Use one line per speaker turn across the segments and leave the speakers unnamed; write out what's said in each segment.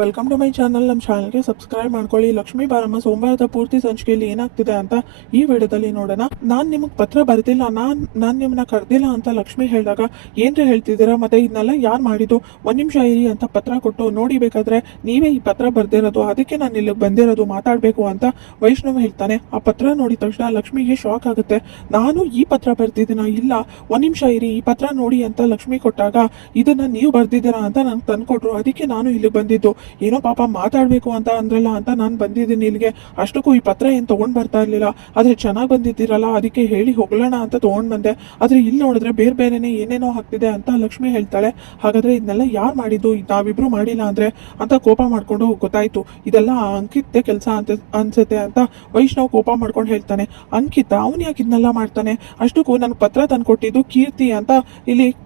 Welcome to my channel ನಮ್ಮ ಚಾನಲ್ಗೆ subscribe ಮಾಡ್ಕೊಳ್ಳಿ. ಲಕ್ಷ್ಮೀ ಬಾರಮ್ಮ ಸೋಮವಾರದ ಪೂರ್ತಿ ಸಂಚಿಕೆಯಲ್ಲಿ ಏನಾಗ್ತಿದೆ ಅಂತ ಈ ವಿಡಿಯೋದಲ್ಲಿ ನೋಡೋಣ. ನಾನು ನಿಮಗೆ ಪತ್ರ ಬರೆದಿಲ್ಲ. ನಾನು ನಾನು ನಿಮ್ಮನ್ನ ಕರೆದಿಲ್ಲ ಅಂತ ಲಕ್ಷ್ಮಿ ಹೇಳಿದಾಗ ಏನ್ರಿ ಹೇಳ್ತಿದ್ದೀರಾ? ಮತ್ತೆ ಇದನ್ನೆಲ್ಲ ಯಾರು ಮಾಡಿದ್ದು? ಒಂದ್ ನಿಮಿಷ ಇರಿ ಅಂತ ಪತ್ರ ಕೊಟ್ಟು ನೋಡಿ ಬೇಕಾದ್ರೆ ನೀವೇ ಈ ಪತ್ರ ಬರ್ದಿರೋದು, ಅದಕ್ಕೆ ನಾನು ಇಲ್ಲಿಗೆ ಬಂದಿರೋದು ಮಾತಾಡಬೇಕು ಅಂತ ವೈಷ್ಣವ್ ಹೇಳ್ತಾನೆ. ಆ ಪತ್ರ ನೋಡಿದ ತಕ್ಷಣ ಲಕ್ಷ್ಮಿಗೆ ಶಾಕ್ ಆಗುತ್ತೆ. ನಾನು ಈ ಪತ್ರ ಬರ್ದಿದ್ದೀನ? ಇಲ್ಲ. ಒಂದ್ ನಿಮಿಷ ಇರಿ, ಈ ಪತ್ರ ನೋಡಿ ಅಂತ ಲಕ್ಷ್ಮಿ ಕೊಟ್ಟಾಗ ಇದನ್ನ ನೀವು ಬರ್ದಿದ್ದೀರಾ ಅಂತ ನಂಗೆ ತಂದ್ಕೊಟ್ರು. ಅದಕ್ಕೆ ನಾನು ಇಲ್ಲಿಗೆ ಬಂದಿದ್ದು. ಏನೋ ಪಾಪ ಮಾತಾಡಬೇಕು ಅಂತ ಅಂದ್ರಲ್ಲ ಅಂತ ನಾನು ಬಂದಿದ್ದೀನಿ ಇಲ್ಲಿಗೆ. ಅಷ್ಟಕ್ಕೂ ಈ ಪತ್ರ ಏನು ತಗೊಂಡ್ ಬರ್ತಾ ಇರ್ಲಿಲ್ಲ. ಆದ್ರೆ ಚೆನ್ನಾಗಿ ಬಂದಿದ್ದೀರಲ್ಲ, ಅದಕ್ಕೆ ಹೇಳಿ ಹೋಗ್ಲೋಣ ಅಂತ ತಗೊಂಡ್ ಬಂದೆ. ಆದ್ರೆ ಇಲ್ಲಿ ನೋಡಿದ್ರೆ ಬೇರೆ ಬೇರೆನೆ ಏನೇನೋ ಆಗ್ತಿದೆ ಅಂತ ಲಕ್ಷ್ಮಿ ಹೇಳ್ತಾಳೆ. ಹಾಗಾದ್ರೆ ಇದನ್ನೆಲ್ಲ ಯಾರು ಮಾಡಿದ್ದು? ನಾವಿಬ್ರು ಮಾಡಿಲ್ಲ ಅಂದ್ರೆ? ಅಂತ ಕೋಪ ಮಾಡ್ಕೊಂಡು ಗೊತ್ತಾಯ್ತು. ಇದೆಲ್ಲ ಅಂಕಿತ್ತೆ ಕೆಲಸ ಅಂತ ಅನ್ಸುತ್ತೆ ಅಂತ ವೈಷ್ಣವ್ ಕೋಪ ಮಾಡ್ಕೊಂಡು ಹೇಳ್ತಾನೆ. ಅಂಕಿತ, ಅವನ್ ಯಾಕೆ ಇದನ್ನೆಲ್ಲ ಮಾಡ್ತಾನೆ? ಅಷ್ಟಕ್ಕೂ ನನ್ ಪತ್ರ ತಂದ್ಕೊಟ್ಟಿದ್ದು ಕೀರ್ತಿ ಅಂತ ಇಲ್ಲಿ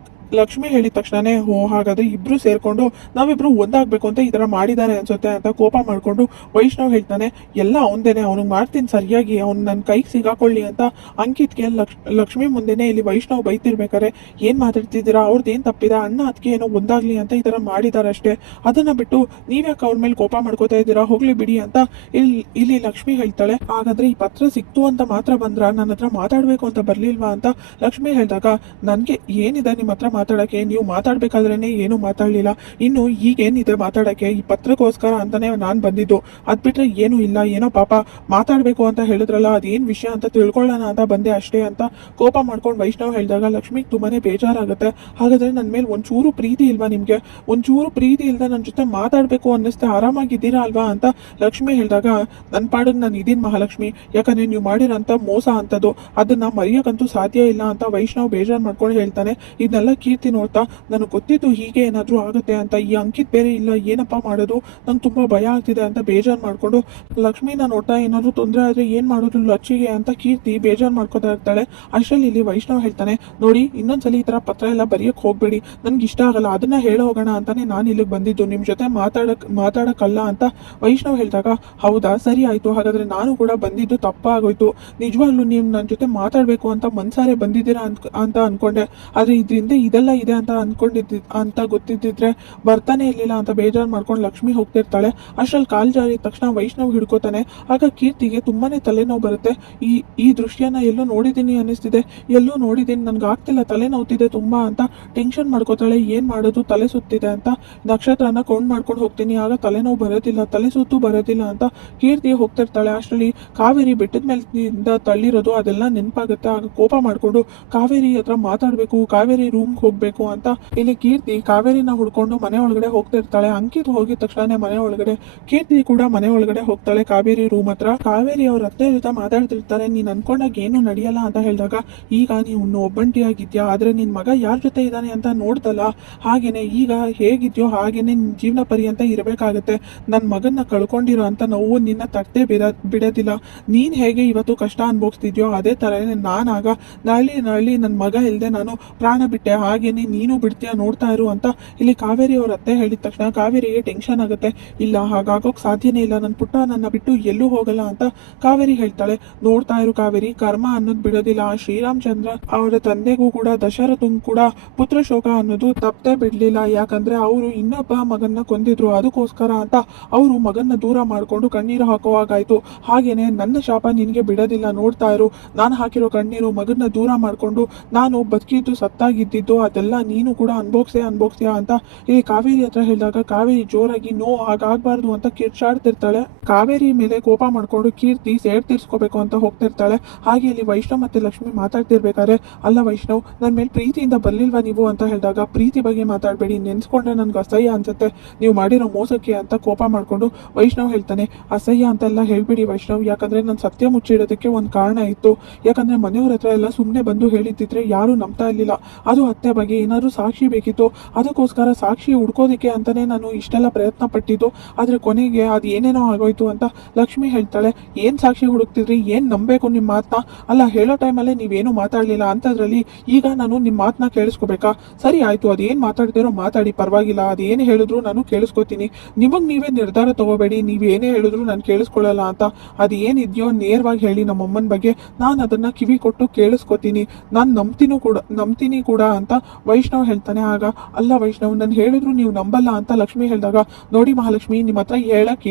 ಲಕ್ಷ್ಮಿ ಹೇಳಿದ ತಕ್ಷಣನೇ, ಹೋ, ಹಾಗಾದ್ರೆ ಇಬ್ರು ಸೇರ್ಕೊಂಡು ನಾವಿಬ್ರು ಒಂದಾಗ್ಬೇಕು ಅಂತ ಈ ತರ ಮಾಡಿದ್ದಾರೆ ಅನ್ಸುತ್ತೆ ಅಂತ ಕೋಪ ಮಾಡ್ಕೊಂಡು ವೈಷ್ಣವ್ ಹೇಳ್ತಾನೆ, ಎಲ್ಲ ಅವನದೇನೆ, ಅವ್ನಿಗೆ ಮಾಡ್ತೀನಿ ಸರಿಯಾಗಿ, ಅವ್ನು ನನ್ನ ಕೈಗೆ ಸಿಗಾಕೊಳ್ಳಿ ಅಂತ ಅಂಕಿತ್ಗೆ ಲಕ್ಷ್, ಲಕ್ಷ್ಮಿ ಮುಂದೆನೆ ಇಲ್ಲಿ ವೈಷ್ಣವ್ ಬೈತಿರ್ಬೇಕಾರೆ ಏನ್ ಮಾತಾಡ್ತಿದ್ದೀರಾ ಅವ್ರದ್ದು ಏನ್ ತಪ್ಪಿದೆ, ಅಣ್ಣ ಅದಕ್ಕೆ ಏನೋ ಒಂದಾಗ್ಲಿ ಅಂತ ಈ ತರ ಮಾಡಿದ್ದಾರೆ ಅಷ್ಟೇ ಅದನ್ನ ಬಿಟ್ಟು ನೀವ್ಯಾಕೆ ಅವ್ರ ಮೇಲೆ ಕೋಪ ಮಾಡ್ಕೋತಾ ಇದ್ದೀರಾ, ಹೋಗ್ಲಿ ಬಿಡಿ ಅಂತ ಇಲ್ಲಿ ಇಲ್ಲಿ ಲಕ್ಷ್ಮಿ ಹೇಳ್ತಾಳೆ, ಹಾಗಾದ್ರೆ ಈ ಪತ್ರ ಸಿಕ್ತು ಅಂತ ಮಾತ್ರ ಬಂದ್ರ ನನ್ನ ಹತ್ರ ಮಾತಾಡ್ಬೇಕು ಅಂತ ಬರ್ಲಿಲ್ವಾ ಅಂತ ಲಕ್ಷ್ಮಿ ಹೇಳಿದಾಗ, ನನ್ಗೆ ಏನಿದೆ ನಿಮ್ಮ ಹತ್ರ ಮಾತಾಡಕ್ಕೆ, ನೀವು ಮಾತಾಡಬೇಕಾದ್ರೇ ಏನು ಮಾತಾಡಲಿಲ್ಲ. ಇನ್ನು ಈಗೇನಿದೆ ಮಾತಾಡಕ್ಕೆ? ಈ ಪತ್ರಕ್ಕೋಸ್ಕರ ಅಂತಲೇ ನಾನು ಬಂದಿದ್ದು. ಅದು ಬಿಟ್ಟರೆ ಏನು ಇಲ್ಲ. ಏನೋ ಪಾಪ ಮಾತಾಡಬೇಕು ಅಂತ ಹೇಳಿದ್ರಲ್ಲ, ಅದೇನ್ ವಿಷಯ ಅಂತ ತಿಳ್ಕೊಳ್ಳೋಣ ಅಂತ ಬಂದೆ ಅಷ್ಟೇ ಅಂತ ಕೋಪ ಮಾಡ್ಕೊಂಡು ವೈಷ್ಣವ್ ಹೇಳಿದಾಗ ಲಕ್ಷ್ಮಿಗೆ ತುಂಬಾನೇ ಬೇಜಾರಾಗುತ್ತೆ. ಹಾಗಾದ್ರೆ ನನ್ನ ಮೇಲೆ ಒಂಚೂರು ಪ್ರೀತಿ ಇಲ್ವಾ ನಿಮಗೆ? ಒಂಚೂರು ಪ್ರೀತಿ ಇಲ್ಲದ ನನ್ನ ಜೊತೆ ಮಾತಾಡಬೇಕು ಅನ್ನಿಸ್ತೆ ಆರಾಮಾಗಿದ್ದೀರಾ ಅಲ್ವಾ? ಅಂತ ಲಕ್ಷ್ಮಿ ಹೇಳಿದಾಗ ನನ್ನ ಪಾಡಿಗೆ ನಾನು ಇದೀನ್ ಮಹಾಲಕ್ಷ್ಮಿ. ಯಾಕಂದ್ರೆ ನೀವು ಮಾಡಿರೋಂಥ ಮೋಸ ಅಂಥದ್ದು ಅದನ್ನ ಮರೆಯೋಕ್ಕಂತೂ ಸಾಧ್ಯ ಇಲ್ಲ ಅಂತ ವೈಷ್ಣವ್ ಬೇಜಾರು ಮಾಡ್ಕೊಂಡು ಹೇಳ್ತಾನೆ. ಇದನ್ನೆಲ್ಲ ಕೀರ್ತಿ ನೋಡ್ತಾ, ನನಗೆ ಗೊತ್ತಿದ್ದು ಹೀಗೆ ಏನಾದ್ರೂ ಆಗುತ್ತೆ ಅಂತ, ಈ ಅಂಕಿತ್ ಬೇರೆ ಇಲ್ಲ, ಏನಪ್ಪ ಮಾಡೋದು? ನಂಗೆ ತುಂಬಾ ಭಯ ಆಗ್ತಿದೆ ಅಂತ ಬೇಜಾರ್ ಮಾಡ್ಕೊಂಡು ಲಕ್ಷ್ಮಿನ ನೋಡ್ತಾ, ಏನಾದ್ರು ತೊಂದರೆ ಆದ್ರೆ ಏನ್ ಮಾಡೋದು ಲಚ್ಚಿಗೆ ಅಂತ ಕೀರ್ತಿ ಬೇಜಾರ್ ಮಾಡ್ಕೋತಾ ಇರ್ತಾಳೆ. ಅಷ್ಟರಲ್ಲಿ ಇಲ್ಲಿ ವೈಷ್ಣವ್ ಹೇಳ್ತಾನೆ, ನೋಡಿ, ಇನ್ನೊಂದ್ಸಲಿ ಈ ತರ ಪತ್ರ ಎಲ್ಲ ಬರೆಯಕ್ ಹೋಗಬೇಡಿ. ನನಗೆ ಇಷ್ಟ ಆಗಲ್ಲ, ಅದನ್ನ ಹೇಳೋ ಹೋಗೋಣ ಅಂತಾನೆ ನಾನು ಇಲ್ಲಿಗೆ ಬಂದಿದ್ದು. ನಿಮ್ ಜೊತೆ ಮಾತಾಡಕ್, ಮಾತಾಡೋಕ್ಕಲ್ಲ ಅಂತ ವೈಷ್ಣವ್ ಹೇಳಿದಾಗ, ಹೌದಾ, ಸರಿ ಆಯ್ತು. ಹಾಗಾದ್ರೆ ನಾನು ಕೂಡ ಬಂದಿದ್ದು ತಪ್ಪಾಗೋಯ್ತು. ನಿಜವಾಗ್ಲೂ ನೀವು ನನ್ನ ಜೊತೆ ಮಾತಾಡಬೇಕು ಅಂತ ಮನ್ಸಾರೆ ಬಂದಿದ್ದೀರಾ ಅಂತ ಅನ್ಕೊಂಡೆ. ಆದ್ರೆ ಇದರಿಂದ ಇದೆಲ್ಲ ಇದೆ ಅಂತ ಅಂದ್ಕೊಂಡಿದ್ದ ಅಂತ ಗೊತ್ತಿದ್ದಿದ್ರೆ ಬರ್ತಾನೆ ಇರ್ಲಿಲ್ಲ ಅಂತ ಬೇಜಾರು ಮಾಡ್ಕೊಂಡು ಲಕ್ಷ್ಮಿ ಹೋಗ್ತಿರ್ತಾಳೆ. ಅಷ್ಟ್ರಲ್ಲಿ ಕಾಲ್ ಜಾರಿದ ತಕ್ಷಣ ವೈಷ್ಣವ್ ಹಿಡ್ಕೋತಾನೆ. ಆಗ ಕೀರ್ತಿಗೆ ತುಂಬಾನೇ ತಲೆನೋವು ಬರುತ್ತೆ. ಈ ಈ ದೃಶ್ಯನ ಎಲ್ಲೂ ನೋಡಿದೀನಿ ಅನ್ನಿಸ್ತಿದೆ. ಎಲ್ಲೂ ನೋಡಿದೀನಿ ನನ್ಗೆ ಆಗ್ತಿಲ್ಲ. ತಲೆನೋವ್ತಿದೆ ತುಂಬಾ ಅಂತ ಟೆನ್ಷನ್ ಮಾಡ್ಕೋತಾಳೆ. ಏನ್ ಮಾಡೋದು? ತಲೆ ಸುತ್ತಿದೆ ಅಂತ ನಕ್ಷತ್ರನ ಕೌಂಟ್ ಮಾಡ್ಕೊಂಡು ಹೋಗ್ತೀನಿ. ಆಗ ತಲೆನೋವು ಬರೋದಿಲ್ಲ. ತಲೆ ಸುತ್ತು ಬರೋದಿಲ್ಲ ಅಂತ ಕೀರ್ತಿ ಹೋಗ್ತಿರ್ತಾಳೆ. ಅಷ್ಟರಲ್ಲಿ ಕಾವೇರಿ ಬೆಟ್ಟದ ಮೇಲಿಂದ ತಳ್ಳಿರೋದು ಅದೆಲ್ಲ ನೆನಪಾಗುತ್ತೆ. ಆಗ ಕೋಪ ಮಾಡ್ಕೊಂಡು ಕಾವೇರಿ ಹತ್ರ ಮಾತಾಡ್ಬೇಕು. ಕಾವೇರಿ ರೂಮ್ಗೆ ಹೋಗ್ಬೇಕು ಅಂತ. ಇಲ್ಲಿ ಕೀರ್ತಿ ಕಾವೇರಿನ ಹುಡ್ಕೊಂಡು ಮನೆ ಒಳಗಡೆ ಹೋಗ್ತಿರ್ತಾಳೆ ಅಂಕಿತ್ ಹೋಗಿದ ತಕ್ಷಣ ಮನೆ ಒಳಗಡೆ. ಕೀರ್ತಿ ಕೂಡ ಮನೆ ಒಳಗಡೆ ಹೋಗ್ತಾಳೆ ಕಾವೇರಿ ರೂಮ್ ಹತ್ರ. ಕಾವೇರಿ ಅವ್ರ ಅತ್ತೆ ಜೊತೆ ಮಾತಾಡ್ತಿರ್ತಾರೆ. ನೀನ್ ಅನ್ಕೊಂಡಾಗ ಏನು ನಡೆಯಲ್ಲ ಅಂತ ಹೇಳಿದಾಗ, ಈಗ ನೀನು ಒಬ್ಬಂಟಿಯಾಗಿದ್ಯಾ? ಆದ್ರೆ ನಿನ್ ಮಗ ಯಾರ ಜೊತೆ ಇದ್ದಾನೆ ಅಂತ ನೋಡ್ತಲ್ಲ. ಹಾಗೇನೆ ಈಗ ಹೇಗಿದ್ಯೋ ಹಾಗೇನೆ ನಿನ್ ಜೀವನ ಪರ್ಯಂತ ಇರಬೇಕಾಗತ್ತೆ. ನನ್ ಮಗನ್ನ ಕಳ್ಕೊಂಡಿರೋ ಅಂತ ನೋವು ನಿನ್ನ ತಟ್ಟೆ ಬಿಡ, ಬಿಡೋದಿಲ್ಲ. ನೀನ್ ಹೇಗೆ ಇವತ್ತು ಕಷ್ಟ ಅನ್ಭವಿಸ್ತಿದ್ಯೋ ಅದೇ ತರನೇ ನಾನಾಗ. ನಳ್ಳಿ ನಳ್ಳಿ, ನನ್ ಮಗ ಇಲ್ದೆ ನಾನು ಪ್ರಾಣ ಬಿಟ್ಟೆ. ಹಾಗೇನೆ ನೀನು ಬಿಡ್ತೀಯ ನೋಡ್ತಾ ಇರು ಅಂತ ಇಲ್ಲಿ ಕಾವೇರಿ ಅವ್ರ ಅತ್ತೆ ಹೇಳಿದ ತಕ್ಷಣ ಕಾವೇರಿಗೆ ಟೆನ್ಷನ್ ಆಗುತ್ತೆ. ಇಲ್ಲ, ಹಾಗಾಗೋಕ್ ಸಾಧ್ಯನೇ ಇಲ್ಲ. ನನ್ನ ಪುಟ್ಟ ನನ್ನ ಬಿಟ್ಟು ಎಲ್ಲೂ ಹೋಗಲ್ಲ ಅಂತ ಕಾವೇರಿ ಹೇಳ್ತಾಳೆ. ನೋಡ್ತಾ ಇರು ಕಾವೇರಿ, ಕರ್ಮ ಅನ್ನೋದು ಬಿಡೋದಿಲ್ಲ. ಶ್ರೀರಾಮಚಂದ್ರ ಅವರ ತಂದೆಗೂ ಕೂಡ, ದಶರಥನ್ ಕೂಡ ಪುತ್ರ ಶೋಕ ಅನ್ನೋದು ತಪ್ಪದೆ ಬಿಡ್ಲಿಲ್ಲ. ಯಾಕಂದ್ರೆ ಅವರು ಇನ್ನೊಬ್ಬ ಮಗನ್ನ ಕೊಂದಿದ್ರು. ಅದಕ್ಕೋಸ್ಕರ ಅಂತ ಅವರು ಮಗನ್ನ ದೂರ ಮಾಡ್ಕೊಂಡು ಕಣ್ಣೀರು ಹಾಕುವಾಗಾಯ್ತು. ಹಾಗೇನೆ ನನ್ನ ಶಾಪ ನಿನಗೆ ಬಿಡೋದಿಲ್ಲ. ನೋಡ್ತಾ ಇರು. ನಾನು ಹಾಕಿರೋ ಕಣ್ಣೀರು ಮಗನ್ನ ದೂರ ಮಾಡ್ಕೊಂಡು ನಾನು ಬದುಕಿದ್ದು ಸತ್ತಾಗಿದ್ದಿದ್ದು. ಅದೆಲ್ಲ ನೀನು ಕೂಡ ಅನ್ಭೋಗ್ಸೆ ಅನ್ಭೋಗ್ಸ್ತೀಯ ಅಂತ ಈ ಕಾವೇರಿ ಹತ್ರ ಹೇಳಿದಾಗ ಕಾವೇರಿ ಜೋರಾಗಿ ನೋ ಹಾಗಾಗ್ಬಾರ್ದು ಅಂತ ಕಿರ್ಚಾಡ್ತಿರ್ತಾಳೆ. ಕಾವೇರಿ ಮೇಲೆ ಕೋಪ ಮಾಡ್ಕೊಂಡು ಕೀರ್ತಿ ಸೇಡ್ ತೀರ್ಸ್ಕೋಬೇಕು ಅಂತ ಹೋಗ್ತಿರ್ತಾಳೆ. ಹಾಗೆ ಇಲ್ಲಿ ವೈಷ್ಣವ್ ಮತ್ತೆ ಲಕ್ಷ್ಮಿ ಮಾತಾಡ್ತಿರ್ಬೇಕಾದ್ರೆ, ಅಲ್ಲ ವೈಷ್ಣವ್ ನನ್ನ ಮೇಲೆ ಪ್ರೀತಿಯಿಂದ ಬರ್ಲಿಲ್ವಾ ನೀವು ಅಂತ ಹೇಳಿದಾಗ ಪ್ರೀತಿ ಬಗ್ಗೆ ಮಾತಾಡಬೇಡಿ, ನೆನ್ಸ್ಕೊಂಡ್ರೆ ನನ್ಗೆ ಅಸಹ್ಯ ಅನ್ಸುತ್ತೆ. ನೀವು ಮಾಡಿರೋ ಮೋಸಕ್ಕೆ ಅಂತ ಕೋಪ ಮಾಡ್ಕೊಂಡು ವೈಷ್ಣವ್ ಹೇಳ್ತಾನೆ, ಅಸಹ್ಯ ಅಂತೆಲ್ಲ ಹೇಳ್ಬಿಡಿ ವೈಷ್ಣವ್, ಯಾಕಂದ್ರೆ ನಾನು ಸತ್ಯ ಮುಚ್ಚಿಡೋದಕ್ಕೆ ಒಂದು ಕಾರಣ ಇತ್ತು. ಯಾಕಂದ್ರೆ ಮನೆಯವ್ರ ಹತ್ರ ಎಲ್ಲ ಸುಮ್ಮನೆ ಬಂದು ಹೇಳಿದ್ದಿದ್ರೆ ಯಾರು ನಂಬ್ತಾ ಇರ್ಲಿಲ್ಲ. ಅದು ಅತ್ತೆ ಬಗ್ಗೆ ಏನಾದರೂ ಸಾಕ್ಷಿ ಬೇಕಿತ್ತು, ಅದಕ್ಕೋಸ್ಕರ ಸಾಕ್ಷಿ ಹುಡ್ಕೋದಕ್ಕೆ ಅಂತಲೇ ನಾನು ಇಷ್ಟೆಲ್ಲ ಪ್ರಯತ್ನ ಪಟ್ಟಿದ್ದು ಆದರೆ ಕೊನೆಗೆ ಅದು ಏನೇನೋ ಆಗೋಯ್ತು ಅಂತ ಲಕ್ಷ್ಮಿ ಹೇಳ್ತಾಳೆ, ಏನು ಸಾಕ್ಷಿ ಹುಡುಕ್ತಿದ್ರಿ? ಏನು ನಂಬಬೇಕು ನಿಮ್ಮ ಮಾತನ್ನ ಅಲ್ಲ, ಹೇಳೋ ಟೈಮಲ್ಲೇ ನೀವೇನು ಮಾತಾಡಲಿಲ್ಲ. ಅಂಥದ್ರಲ್ಲಿ ಈಗ ನಾನು ನಿಮ್ಮ ಮಾತನ್ನ ಕೇಳಿಸ್ಕೋಬೇಕಾ? ಸರಿ ಆಯಿತು, ಅದೇನು ಮಾತಾಡ್ತಿರೋ ಮಾತಾಡಿ, ಪರವಾಗಿಲ್ಲ. ಅದೇನು ಹೇಳಿದ್ರು ನಾನು ಕೇಳಿಸ್ಕೊತೀನಿ. ನಿಮಗೆ ನೀವೇ ನಿರ್ಧಾರ ತಗೋಬೇಡಿ, ನೀವು ಏನೇ ಹೇಳಿದ್ರು ನಾನು ಕೇಳಿಸ್ಕೊಳ್ಳಲ್ಲ ಅಂತ. ಅದು ಏನಿದೆಯೋ ನೇರವಾಗಿ ಹೇಳಿ ನಮ್ಮ ಅಮ್ಮನ ಬಗ್ಗೆ, ನಾನು ಅದನ್ನು ಕಿವಿ ಕೊಟ್ಟು ಕೇಳಿಸ್ಕೊತೀನಿ. ನಾನು ನಂಬ್ತೀನೂ ಕೂಡ, ನಂಬ್ತೀನಿ ಕೂಡ ಅಂತ ವೈಷ್ಣವ್ ಹೇಳ್ತಾನೆ, ಆಗ ಅಲ್ಲ ವೈಷ್ಣವ್, ನಾನು ಹೇಳಿದ್ರು ನೀವು ನಂಬಲ್ಲ ಅಂತ ಲಕ್ಷ್ಮಿ ಹೇಳಿದಾಗ, ನೋಡಿ ಮಹಾಲಕ್ಷ್ಮಿ ನಿಮ್ಮ ಹತ್ರ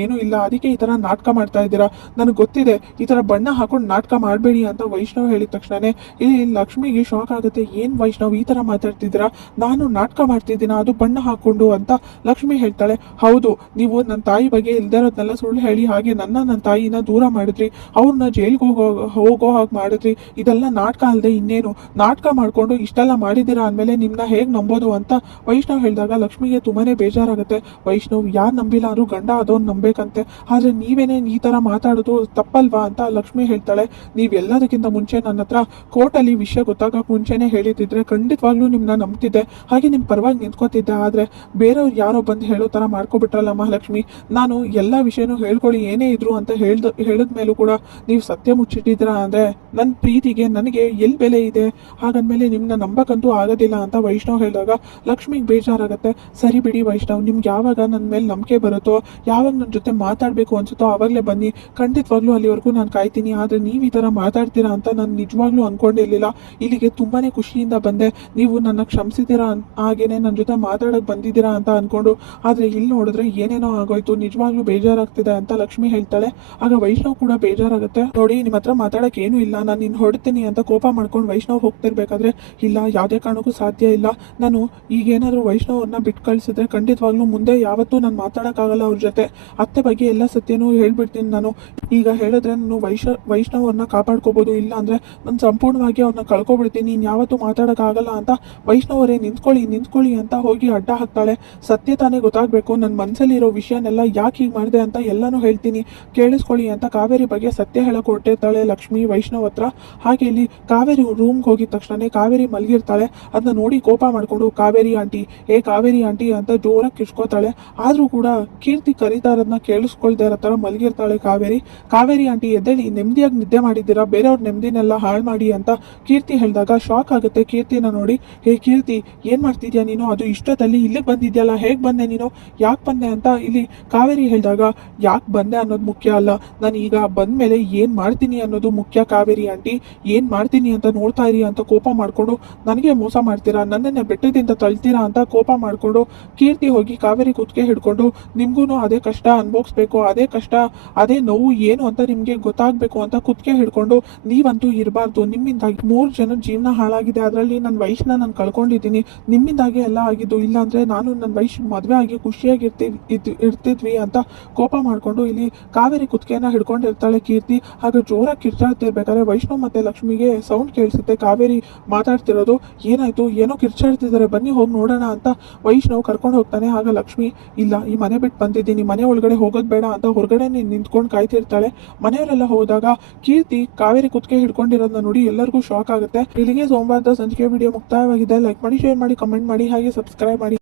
ಏನೂ ಇಲ್ಲ, ಅದಕ್ಕೆ ಈ ತರ ನಾಟಕ ಮಾಡ್ತಾ ಇದ್ದೀರಾ? ನನಗೆ ಗೊತ್ತಿದೆ, ಈ ತರ ಬಣ್ಣ ಹಾಕೊಂಡು ನಾಟಕ ಮಾಡಬೇಡಿ ಅಂತ ವೈಷ್ಣವ್ ಹೇಳಿದ ತಕ್ಷಣನೇ ಇಲ್ಲಿ ಲಕ್ಷ್ಮಿಗೆ ಶಾಕ್ ಆಗುತ್ತೆ, ಏನ್ ವೈಷ್ಣವ್ ಈ ತರ ಮಾತಾಡ್ತಿದ್ದೀರಾ? ನಾನು ನಾಟಕ ಮಾಡ್ತಿದ್ದೀನ, ಅದು ಬಣ್ಣ ಹಾಕೊಂಡು ಅಂತ ಲಕ್ಷ್ಮಿ ಹೇಳ್ತಾಳೆ. ಹೌದು, ನೀವು ನನ್ನ ತಾಯಿ ಬಗ್ಗೆ ಇಲ್ದಿರೋದ್ನೆಲ್ಲ ಸುಳ್ಳು ಹೇಳಿ, ಹಾಗೆ ನನ್ನ ನನ್ನ ತಾಯಿನ ದೂರ ಮಾಡಿದ್ರಿ ಅವ್ರನ್ನ ಜೈಲ್ಗೆ ಹೋಗೋ ಹೋಗೋ ಹಾಗೆ ಮಾಡಿದ್ರಿ, ಇದೆಲ್ಲ ನಾಟಕ ಅಲ್ಲದೆ ಇನ್ನೇನು? ನಾಟಕ ಮಾಡ್ಕೊಂಡು ಇಷ್ಟೆಲ್ಲ ಮಾಡಿದ್ದೀರಾ ಅಂದಮೇಲೆ ನಿಮ್ಮನ್ನ ಹೇಗೆ ನಂಬೋದು ಅಂತ ವೈಷ್ಣವ್ ಹೇಳಿದಾಗ, ಲಕ್ಷ್ಮಿಗೆ ತುಂಬಾನೇ ಬೇಜಾರಾಗುತ್ತೆ. ವೈಷ್ಣವ್ ಯಾರು ನಂಬಿಲ್ಲ ಅಂದ್ರೂ ಗಂಡ ಅದೊಂದ್ ನಂಬೇಕಂತೆ. ಆದ್ರೆ ನೀವೇನೇ ಈ ತರ ಮಾತಾಡೋದು ತಪ್ಪಲ್ವಾ? ಅಂತ ಲಕ್ಷ್ಮಿ ಹೇಳ್ತಾಳೆ. ನೀವೆಲ್ಲದಕ್ಕಿಂತ ಮುಂಚೆ ನನ್ನ ಹತ್ರ ಕೋರ್ಟಲ್ಲಿ ವಿಷಯ ಗೊತ್ತಾಗಕ್ಕೆ ಮುಂಚೆನೇ ಹೇಳಿದಿದ್ರೆ ಖಂಡಿತವಾಗ್ಲೂ ನಿಮ್ಮನ್ನ ನಂಬ್ತಿದ್ದೆ. ಹಾಗೆ ನಿಮ್ಮ ಪರವಾಗಿ ನಿಂತ್ಕೋತಿದ್ದೆ. ಆದ್ರೆ ಬೇರೆಯವ್ರು ಯಾರೋ ಬಂದು ಹೇಳೋ ತರ ಮಾಡ್ಕೊಬಿಟ್ರಲ್ಲ ಮಹಾಲಕ್ಷ್ಮಿ ನಾನು ಎಲ್ಲ ವಿಷಯನೂ ಹೇಳ್ಕೊಳ್ಳಿ, ಏನೇ ಇದ್ರು ಅಂತ ಹೇಳ್ದ, ಹೇಳಿದ ಮೇಲೂ ಕೂಡ ನೀವು ಸತ್ಯ ಮುಚ್ಚಿಟ್ಟಿದ್ದೀರಾ ಅಂದ್ರೆ ನನ್ನ ಪ್ರೀತಿಗೆ, ನನಗೆ ಎಲ್ಲಿ ಬೆಲೆ ಇದೆ? ಹಾಗಂದ್ಮೇಲೆ ನಿಮ್ಮನ್ನ ನಂಬಕ್ಕಂತೂ ಆಗೋದಿಲ್ಲ ಅಂತ ವೈಷ್ಣವ್ ಹೇಳಿದಾಗ ಲಕ್ಷ್ಮಿಗೆ ಬೇಜಾರಾಗುತ್ತೆ. ಸರಿ ಬಿಡಿ ವೈಷ್ಣವ್, ನಿಮ್ಗೆ ಯಾವಾಗ ನನ್ನ ಮೇಲೆ ನಂಬಿಕೆ ಬರುತ್ತೋ, ಯಾವಾಗ ನನ್ನ ಜೊತೆ ಮಾತಾಡಬೇಕು ಅನ್ಸುತ್ತೋ ಆವಾಗಲೇ ಬನ್ನಿ. ಖಂಡಿತವಾಗ್ಲೂ ಅಲ್ಲಿವರೆಗೂ ನಾನು ಕಾಯ್ತೀನಿ. ಆದರೆ ನೀವು ಈ ಥರ ಮಾತಾಡ್ತೀರಾ ಅಂತ ನಾನು ನಿಜವಾಗ್ಲೂ ಅನ್ಕೊಂಡಿರ್ಲಿಲ್ಲ. ಇಲ್ಲಿಗೆ ತುಂಬಾನೇ ಖುಷಿಯಿಂದ ಬಂದೆ. ನೀವು ನನ್ನ ಕ್ಷಮಿಸಿದ್ದೀರಾ ಹಾಗೇನೆ ನನ್ನ ಜೊತೆ ಮಾತಾಡಕ್ ಬಂದಿದ್ದೀರಾ ಅಂತ ಅನ್ಕೊಂಡು, ಆದರೆ ಇಲ್ಲಿ ನೋಡಿದ್ರೆ ಏನೇನೋ ಆಗೋಯ್ತು. ನಿಜವಾಗ್ಲೂ ಬೇಜಾರಾಗ್ತಿದೆ ಅಂತ ಲಕ್ಷ್ಮಿ ಹೇಳ್ತಾಳೆ. ಆಗ ವೈಷ್ಣವ್ ಕೂಡ ಬೇಜಾರಾಗುತ್ತೆ. ನೋಡಿ ನಿಮ್ಮ ಹತ್ರ ಮಾತಾಡಕ್ ಏನೂ ಇಲ್ಲ. ನಾನು ನಿನ್ನ ಹೊಡ್ತೀನಿ ಅಂತ ಕೋಪ ಮಾಡ್ಕೊಂಡು ವೈಷ್ಣವ್ ಹೋಗ್ತಿರ್ಬೇಕಾದ್ರೆ, ಇಲ್ಲ, ಯಾವುದೇ ಕಾರಣಕ್ಕೂ ಸಾಧ್ಯ ಇಲ್ಲ. ನಾನು ಈಗೇನಾದರೂ ವೈಷ್ಣವನ್ನ ಬಿಟ್ಟು ಕಳಿಸಿದ್ರೆ ಖಂಡಿತವಾಗ್ಲೂ ಮುಂದೆ ಯಾವತ್ತೂ ನಾನು ಮಾತಾಡೋಕ್ಕಾಗಲ್ಲ ಅವ್ರ ಜೊತೆ. ಅತ್ತೆ ಬಗ್ಗೆ ಎಲ್ಲ ಸತ್ಯನೂ ಹೇಳಿಬಿಡ್ತೀನಿ ನಾನು. ಈಗ ಹೇಳಿದ್ರೆ ನಾನು ವೈಶ, ವೈಷ್ಣವನ್ನ ಕಾಪಾಡ್ಕೋಬೋದು ಇಲ್ಲ ಅಂದರೆ ನಾನು ಸಂಪೂರ್ಣವಾಗಿ ಅವ್ರನ್ನ ಕಳ್ಕೊಬಿಡ್ತೀನಿ. ನೀನು ಯಾವತ್ತೂ ಮಾತಾಡೋಕ್ಕಾಗಲ್ಲ ಅಂತ ವೈಷ್ಣವರೇ ನಿಂತ್ಕೊಳ್ಳಿ ನಿಂತ್ಕೊಳ್ಳಿ ಅಂತ ಹೋಗಿ ಅಡ್ಡ ಹಾಕ್ತಾಳೆ. ಸತ್ಯ ತಾನೇ ಗೊತ್ತಾಗಬೇಕು. ನನ್ನ ಮನಸ್ಸಲ್ಲಿರೋ ವಿಷಯನೆಲ್ಲ ಯಾಕೆ ಹೀಗೆ ಮಾಡಿದೆ ಅಂತ ಎಲ್ಲನೂ ಹೇಳ್ತೀನಿ. ಕೇಳಿಸ್ಕೊಳ್ಳಿ ಅಂತ ಕಾವೇರಿ ಬಗ್ಗೆ ಸತ್ಯ ಹೇಳಕೊಟ್ಟಿರ್ತಾಳೆ ಹೊರಟಿರ್ತಾಳೆ ಲಕ್ಷ್ಮಿ ವೈಷ್ಣವ್ ಹತ್ರ. ಹಾಗೆ ಇಲ್ಲಿ ಕಾವೇರಿ ರೂಮ್ಗೆ ಹೋಗಿದ ತಕ್ಷಣನೇ ಕಾವೇರಿ ಮಲಗಿರ್ತಾಳೆ. ಅದನ್ನ ನೋಡಿ ಕೋಪ ಮಾಡ್ಕೊಂಡು, ಕಾವೇರಿ ಆಂಟಿ, ಏ ಕಾವೇರಿ ಆಂಟಿ ಅಂತ ಜೋರಾಗಿ ಕಿರ್ಚ್ಕೋತಾಳೆ. ಆದ್ರೂ ಕೂಡ ಕೀರ್ತಿ ಕರೀತಾ ಇರೋದನ್ನ ಕೇಳಿಸ್ಕೊಳ್ದೇ ಇರೋ ಥರ ಮಲಗಿರ್ತಾಳೆ ಕಾವೇರಿ. ಕಾವೇರಿ ಆಂಟಿ, ಎದ್ದೇಳಿ, ನೆಮ್ಮದಿಯಾಗಿ ನಿದ್ದೆ ಮಾಡಿದ್ದೀರಾ? ಬೇರೆಯವ್ರ ನೆಮ್ಮದಿನೆಲ್ಲ ಹಾಳು ಮಾಡಿ ಅಂತ ಕೀರ್ತಿ ಹೇಳಿದಾಗ ಶಾಕ್ ಆಗುತ್ತೆ ಕೀರ್ತಿನ ನೋಡಿ. ಹೇ ಕೀರ್ತಿ, ಏನ್ ಮಾಡ್ತಿದ್ಯಾ ನೀನು? ಅದು ಇಷ್ಟದಲ್ಲಿ ಇಲ್ಲಿಗೆ ಬಂದಿದ್ಯಲ್ಲ, ಹೇಗ್ ಬಂದೆ ನೀನು? ಯಾಕೆ ಬಂದೆ ಅಂತ ಇಲ್ಲಿ ಕಾವೇರಿ ಹೇಳಿದಾಗ, ಯಾಕೆ ಬಂದೆ ಅನ್ನೋದು ಮುಖ್ಯ ಅಲ್ಲ. ನಾನು ಈಗ ಬಂದ್ಮೇಲೆ ಏನ್ ಮಾಡ್ತೀನಿ ಅನ್ನೋದು ಮುಖ್ಯ ಕಾವೇರಿ ಆಂಟಿ. ಏನ್ ಮಾಡ್ತೀನಿ ಅಂತ ನೋಡ್ತಾ ಇರಿ ಅಂತ ಕೋಪ ಮಾಡ್ಕೊಂಡು, ನನಗೆ ಮೋಸ ಮಾಡ್ತೀರಾ? ನನ್ನನ್ನು ಬೆಟ್ಟದಿಂದ ತಳ್ತೀರಾ ಅಂತ ಕೋಪ ಮಾಡ್ಕೊಂಡು ಕೀರ್ತಿ ಹೋಗಿ ಕಾವೇರಿ ಕುತ್ತಿಗೆ ಹಿಡ್ಕೊಂಡು ನಿಮ್ಗೂ ಅದೇ ಕಷ್ಟ ಅನ್ಭೋಗಿಸ್ಬೇಕು ಅದೇ ಕಷ್ಟ, ಅದೇ ನೋವು ಏನು ಅಂತ ನಿಮ್ಗೆ ಗೊತ್ತಾಗ್ಬೇಕು ಅಂತ ಕುತ್ತಿಗೆ ಹಿಡ್ಕೊಂಡು ನೀವಂತೂ ಇರಬಾರ್ದು. ನಿಮ್ಮಿಂದಾಗಿ ಮೂರು ಜನ ಜೀವನ ಹಾಳಾಗಿದೆ. ಅದರಲ್ಲಿ ನನ್ನ ವಯಸ್ಸನ್ನ ನಾನು ಕಳ್ಕೊಂಡಿದ್ದೀನಿ. ನಿಮ್ಮಿಂದಾಗಿ ಎಲ್ಲ ಆಗಿದ್ದು ಇಲ್ಲಾಂದ್ರೆ ನಾನು ನನ್ನ ವಯಸ್ಸು ಮದುವೆ ಆಗಿ ಖುಷಿಯಾಗಿರ್ತೀವಿ ಇದ್- ಇರ್ತಿದ್ವಿ ಅಂತ ಕೋಪ ಮಾಡ್ಕೊಂಡು ಇಲ್ಲಿ ಕಾವೇರಿ ಕುತ್ತಿಗೆನ ಹಿಡ್ಕೊಂಡಿರ್ತಾಳೆ ಕೀರ್ತಿ. ಹಾಗೆ ಜೋರಾಗಿ ಕಿರ್ಚಾಡ್ತಿರ್ಬೇಕಾದ್ರೆ ವೈಷ್ಣವ್ ಮತ್ತೆ ಲಕ್ಷ್ಮಿಗೆ ಸೌಂಡ್ ಕೇಳಿಸುತ್ತೆ. ಕಾವೇರಿ ಮಾತಾಡ್ತಿರೋದು ಏನಾಯ್ತು? ಏನೋ ಕಿರ್ಚಾಡ್ತಿದ್ದಾರೆ. ಬನ್ನಿ ಹೋಗಿ ನೋಡೋಣ ಅಂತ ವೈಷ್ಣವ್ ಕರ್ಕೊಂಡು ಹೋಗ್ತಾನೆ. ಆಗ ಲಕ್ಷ್ಮಿ, ಇಲ್ಲ, ಈ ಮನೆ ಬಿಟ್ಟು ಬಂದಿದ್ದೀನಿ ಮನೆ ಒಳಗಡೆ ಹೋಗೋದು ಬೇಡ ಅಂತ ಹೊರಗಡೆ ನಿಂತ್ಕೊಂಡು ಕಾಯ್ತಿರ್ತಾಳೆ. ಮನೆಯವರೆಲ್ಲ ಹೋದಾಗ ಕೀರ್ತಿ ಕಾವೇರಿ ಕುತ್ಕೆ ಹಿಡ್ಕೊಂಡಿರೋದನ್ನ ನೋಡಿ ಎಲ್ಲರಿಗೂ ಶಾಕ್ ಆಗುತ್ತೆ. ಇಲ್ಲಿಗೆ ಸೋಮವಾರದ ಸಂಚಿಕೆ ವಿಡಿಯೋ ಮುಕ್ತಾಯವಾಗಿದೆ. ಲೈಕ್ ಮಾಡಿ ಶೇರ್ ಮಾಡಿ ಕಮೆಂಟ್ ಮಾಡಿ, ಹಾಗೆ ಸಬ್ಸ್ಕ್ರೈಬ್ ಮಾಡಿ.